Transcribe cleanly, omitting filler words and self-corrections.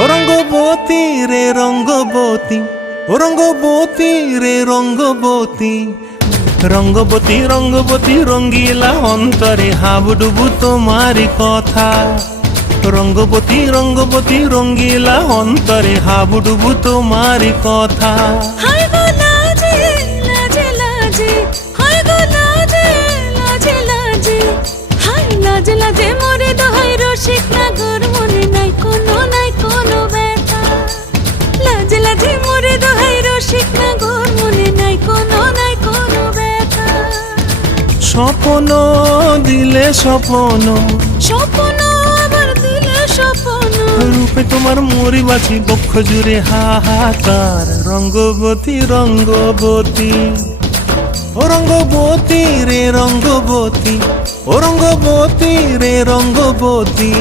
ও রঙ্গবতী রে রঙ্গবতী, ও রঙ্গবতী রে রঙ্গবতী, রঙ্গবতী রঙ্গবতী রঙ্গিলা অন্তরে হাবুডুবু তোমারি কথা। রঙ্গবতী রঙ্গবতী রঙ্গিলা অন্তরে হাবুডুবু তোমারি কথা। হায় গো লাজে লাজে লাজে, হায় গো লাজে লাজে লাজে, হায় লাজে লাজে মোরে দোহাই রসিক নাগর মনে নাই কোনো ব্যথা। লাজে লাজে মোরে দোহাই রসিক নাগর মনে নাই কোনো ব্যথা। স্বপ্ন দিলে স্বপ্ন, স্বপ্ন আবার দিলে স্বপ্ন, রূপে তোমার মরি বাছি বক্ষ জুড়ে হাহাকার। রঙ্গবতী রঙ্গবতী, ও রঙ্গবতী রে রঙ্গবতী, ও রঙ্গবতী রে রঙ্গবতী।